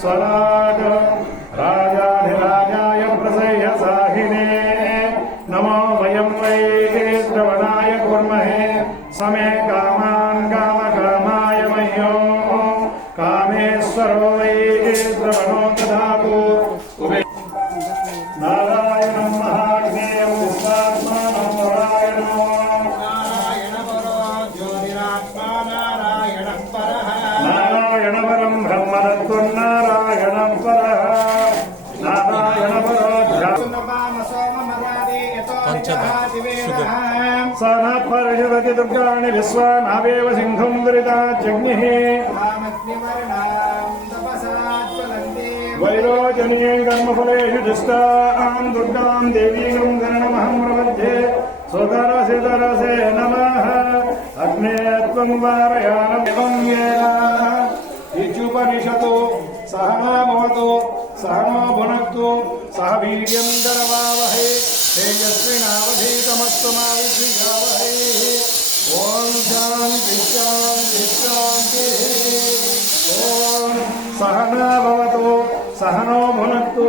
स्वराट राजाधिराजाय प्रसह्यसाहिने नमो वयं वै श्रवणाय कुर्महे। समे कामान् कामकामाय मह्यो। कामेश्वरो वै श्रवणो दधातु పరం నారాయణం పర నారాయణ పరోధ్యాత్మ పరిషదతి దుర్గాణి విశ్వానావేవ సింహం దరితాజ్ఞి కామగ్నివర్ణాం తపసాజ్వలంతే కర్మఫలేషు దుష్టాం దుర్గాం దేవీం గణమహం ప్రపద్యే సుతరసి తరసే నమ అగ్నే త్వం వారయాణం ఇచ్చుపనిషతు సహనాభవతు సహనో భునక్తు సహ వీర్యం కరవావహై తేజస్వినావధీతమస్తు మా విద్విషావహై ఓం శాంతి శాంతి శాంతి. ఓం సహనాభవతు సహనో భునక్తు